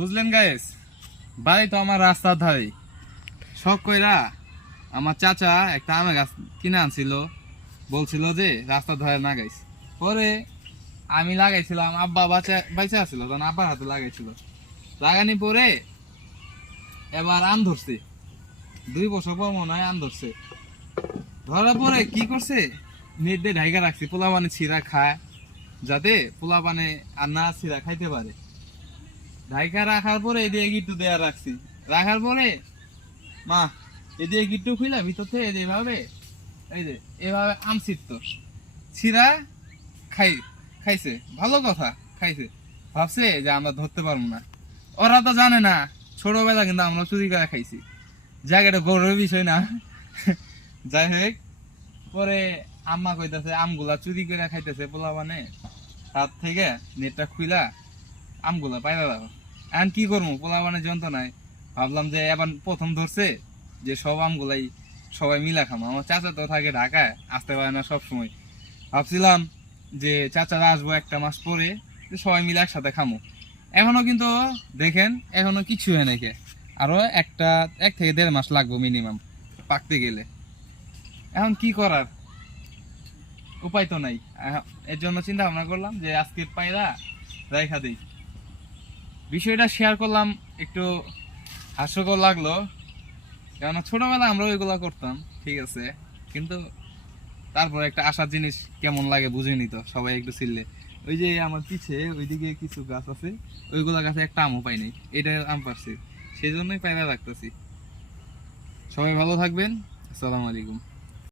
বুঝলেন গাইস, বাড়ি তো আমার রাস্তার ধারে। শখ কইরা আমার চাচা একটা আমের গাছ কিনে আনছিল, বলছিল যে রাস্তার ধারে লাগাইস। পরে আমি লাগাইছিলাম, আব্বা বাইচা আছিল তখন আব্বার হাতে লাগাইছিল। লাগানি পরে এবার আম ধরছে, 2 বছর পর মনে হয় আম ধরছে। ধরার পরে কি করছে, নেট দিয়ে ঢাইকা রাখছি, পোলা পানি ছিঁড়া খায় যাতে পোলা পানি আর না ছিঁড়া খাইতে পারে। ঢাইকা রাখার পরে এদিকে গিট্টু দেয়া রাখছি। রাখার পরে মা এদিকে গিট্টু খুইলা ভিতর থেকে এইভাবে এই যে এভাবে আম ছিটতো, ছিঁড়া খাইছে। ভালো কথা, খাইছে। ভাবছে যে আমরা ধরতে পারবো না। ওরা তো জানে না ছোটবেলা কিন্তু আমরা চুরি করে খাইছি, জায়গাটা গৌরবের বিষয় না। যাই হোক, পরে আম্মা কইতাছে আমগুলা চুরি করে খাইতেছে পোলা মানে, তার থেকে নেটটা খুইলা আমগুলা পাইলা রাখো। এখন কি করবো, পোলা মানে যন্ত্রণায় ভাবলাম যে এবার প্রথম ধরছে যে সব আমগুলাই সবাই মিলা খামো। আমার চাচা তো থাকে ঢাকায়, আসতে পারে না সবসময়। ভাবছিলাম যে চাচারা আসবো 1 মাস পরে, সবাই মিলে একসাথে খামো। এখনো কিন্তু দেখেন এখনো কিছু হয় নাকি, আরো 1 থেকে 1.5 মাস লাগবে মিনিমাম পাকতে গেলে। এখন কি করার, উপায় তো নাই। এর জন্য চিন্তা ভাবনা করলাম যে আজকে পায়রা রেখা দিই। বিষয়টা শেয়ার করলাম, একটু হাস্যকর লাগলো, কেননা ছোটবেলা আমরা ওইগুলা করতাম, ঠিক আছে, কিন্তু তারপর একটা আশার জিনিস কেমন লাগে বুঝিনি তো সবাই একটু ছিললে। ওই যে আমার পিছে ওইদিকে কিছু গাছ আছে, ওইগুলা গাছে একটা আমও পাইনি, এটা আম পারছি, সেই জন্যই পায়রা রাখতেছি। সবাই ভালো থাকবেন, আসসালামু আলাইকুম।